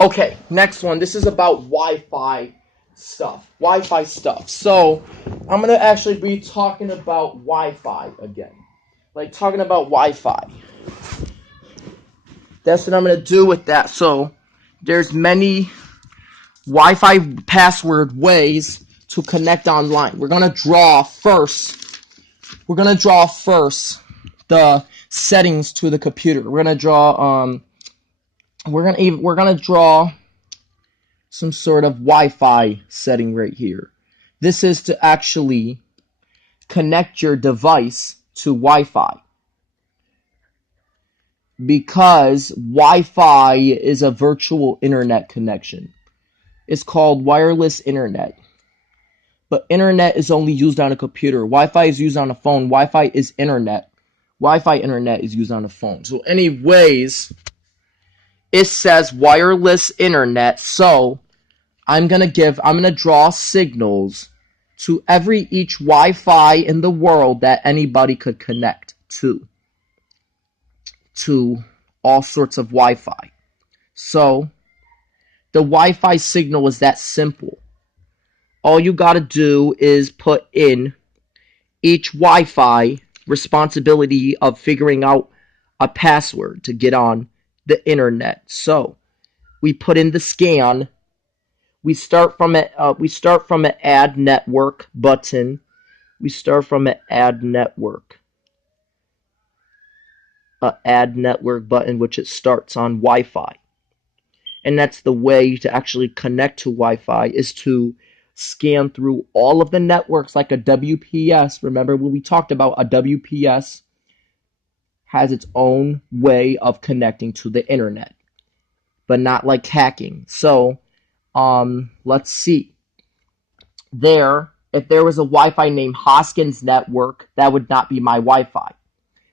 Okay, next one. This is about Wi-Fi stuff. Wi-Fi stuff. So, I'm going to actually be talking about Wi-Fi again. Like, talking about Wi-Fi. That's what I'm going to do with that. So, there's many Wi-Fi password ways to connect online. We're going to draw first. The settings to the computer. We're gonna draw some sort of Wi-Fi setting right here. This is to actually connect your device to Wi-Fi, because Wi-Fi is a virtual internet connection. It's called wireless internet. But internet is only used on a computer. Wi-Fi is used on a phone. Wi-Fi is internet. Wi-Fi internet is used on a phone. So anyways, it says wireless internet. So I'm gonna draw signals to each Wi-Fi in the world that anybody could connect to all sorts of Wi-Fi. So the Wi-Fi signal is that simple. All you gotta do is put in each Wi-Fi responsibility of figuring out a password to get on the internet. So we put in the scan. We start from an add network button. We start from an add network button, which it starts on Wi-Fi. And that's the way to actually connect to Wi-Fi, is to scan through all of the networks like a WPS. Remember when we talked about a WPS has its own way of connecting to the internet, but not like hacking. So, let's see. If there was a Wi-Fi named Hoskins Network, that would not be my Wi-Fi.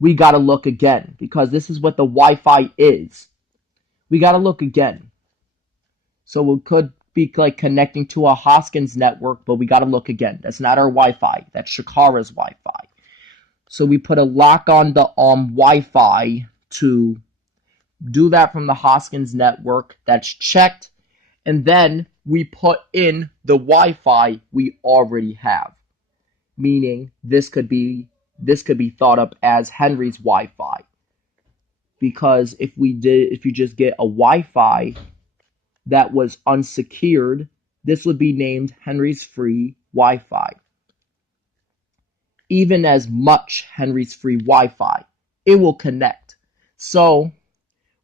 We gotta look again, because this is what the Wi-Fi is. We gotta look again. So we could be like connecting to a Hoskins network, but we gotta look again. That's not our Wi-Fi. That's Shakara's Wi-Fi. So we put a lock on the Wi-Fi to do that from the Hoskins network. That's checked. And then we put in the Wi-Fi we already have. Meaning this could be thought up as Henry's Wi-Fi. Because if you just get a Wi-Fi that was unsecured, this would be named Henry's free Wi-Fi. Even as much Henry's free Wi-Fi, it will connect. So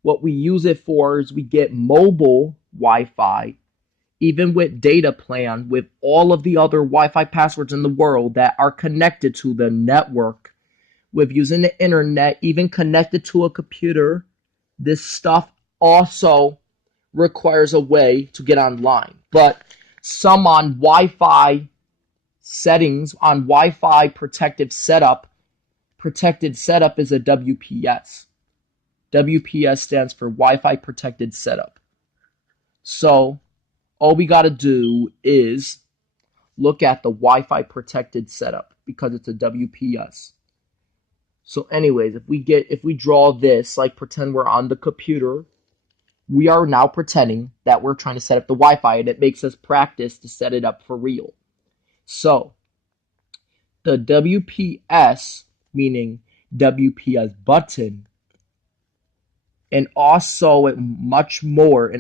what we use it for is we get mobile Wi-Fi, even with data plan, with all of the other Wi-Fi passwords in the world that are connected to the network, with using the internet, even connected to a computer. This stuff also requires a way to get online. But some on Wi-Fi settings, on Wi-Fi protected setup is a WPS. WPS stands for Wi-Fi protected setup. So all we got to do is look at the Wi-Fi protected setup, because it's a WPS. So anyways, if we draw this, like pretend we're on the computer, we are now pretending that we're trying to set up the Wi-Fi, and it makes us practice to set it up for real. So the WPS, meaning WPS button, and also much more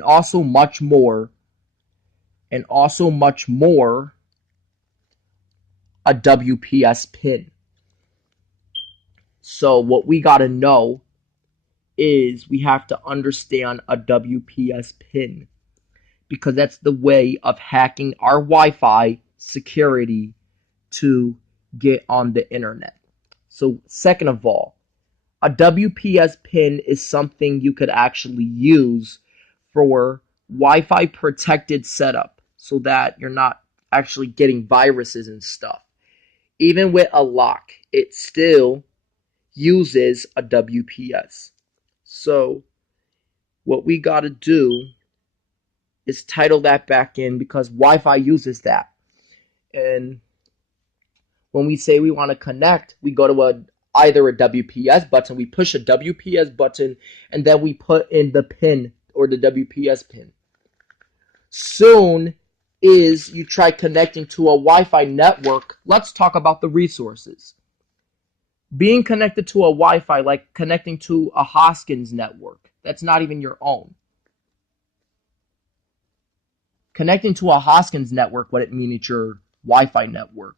a WPS pin. So what we got to know is we have to understand a WPS pin, because that's the way of hacking our Wi-Fi security to get on the internet. So second of all, a WPS pin is something you could actually use for Wi-Fi protected setup, so that you're not actually getting viruses and stuff. Even with a lock, it still uses a WPS. So what we got to do is title that back in, because Wi-Fi uses that. And when we say we want to connect, we go to either a WPS button, we push a WPS button, and then we put in the pin, or the WPS pin. Soon is you try connecting to a Wi-Fi network. Let's talk about the resources. Being connected to a Wi-Fi, like connecting to a Hoskins network, that's not even your own. Connecting to a Hoskins network would mean it's your Wi-Fi network,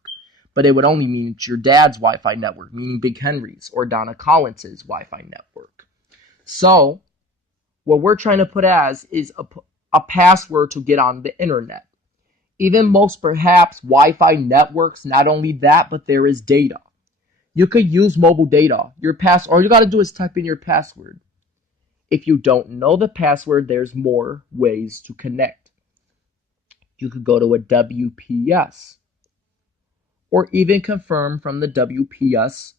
but it would only mean it's your dad's Wi-Fi network, meaning Big Henry's or Donna Collins's Wi-Fi network. So what we're trying to put as is a password to get on the internet. Even most perhaps Wi-Fi networks, not only that, but there is data. You could use mobile data. All you got to do is type in your password. If you don't know the password, there's more ways to connect. You could go to a WPS or even confirm from the WPS,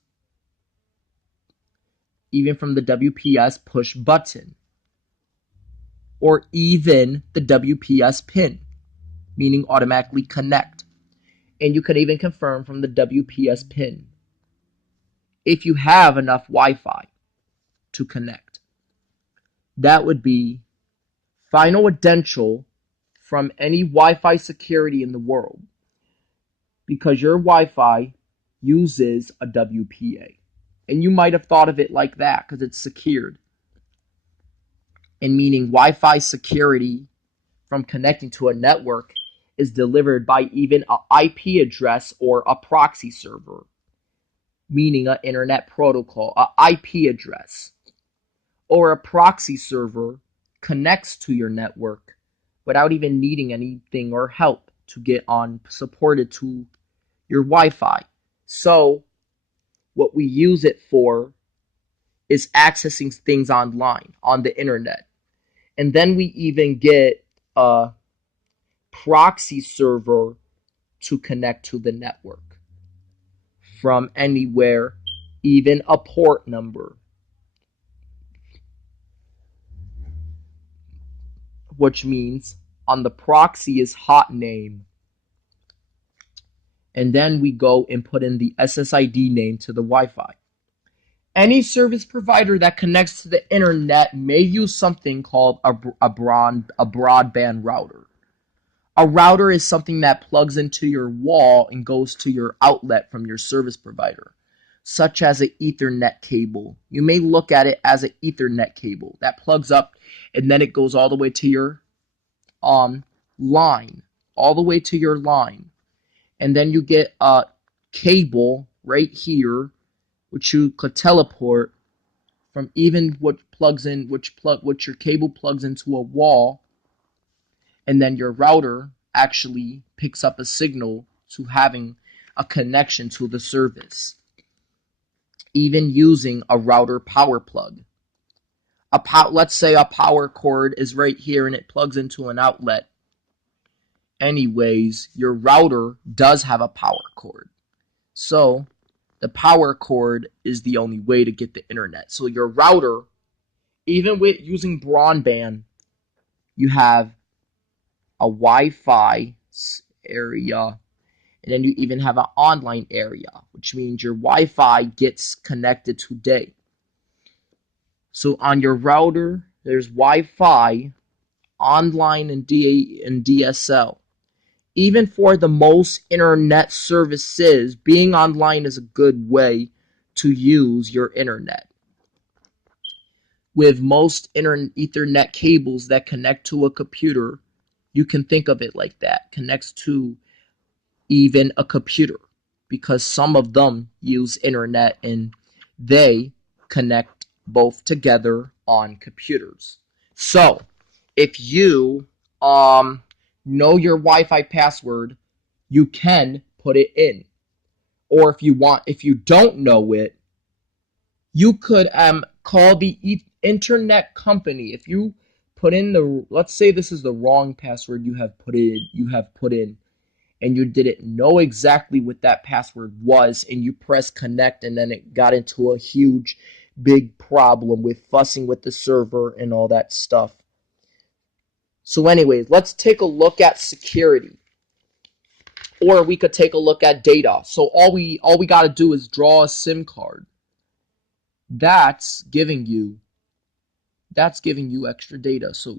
push button, or even the WPS pin, meaning automatically connect. And you can even confirm from the WPS pin if you have enough Wi-Fi to connect. That would be final credential from any Wi-Fi security in the world, because your Wi-Fi uses a WPA. And you might have thought of it like that because it's secured. And meaning Wi-Fi security from connecting to a network is delivered by even an IP address or a proxy server, meaning an internet protocol, an IP address or a proxy server connects to your network without even needing anything or help to get on supported to your Wi-Fi. So what we use it for is accessing things online on the internet. And then we even get a proxy server to connect to the network from anywhere, even a port number, which means on the proxy is hot name. And then we go and put in the SSID name to the Wi-Fi. Any service provider that connects to the internet may use something called a broadband router. A router is something that plugs into your wall and goes to your outlet from your service provider, such as an Ethernet cable. You may look at it as an Ethernet cable that plugs up and then it goes all the way to your line, all the way to your line. And then you get a cable right here, which you could teleport from even what your cable plugs into a wall, and then your router actually picks up a signal to having a connection to the service, even using a router power plug. Let's say a power cord is right here and it plugs into an outlet. Anyways, your router does have a power cord. So the power cord is the only way to get the internet. So your router, even with using broadband, you have a Wi-Fi area, and then you even have an online area, which means your Wi-Fi gets connected today. So on your router, there's Wi-Fi, online, and DSL. Even for the most internet services, being online is a good way to use your internet. With most Ethernet cables that connect to a computer, you can think of it like that, connects to even a computer, because some of them use internet and they connect both together on computers. So if you know your Wi-Fi password, you can put it in. Or if you don't know it, you could call the internet company. If you put in let's say this is the wrong password you have put in, and you didn't know exactly what that password was, and you press connect, and then it got into a huge, big problem with fussing with the server and all that stuff. So anyways, let's take a look at security. Or we could take a look at data. So all we got to do is draw a SIM card. That's giving you extra data. So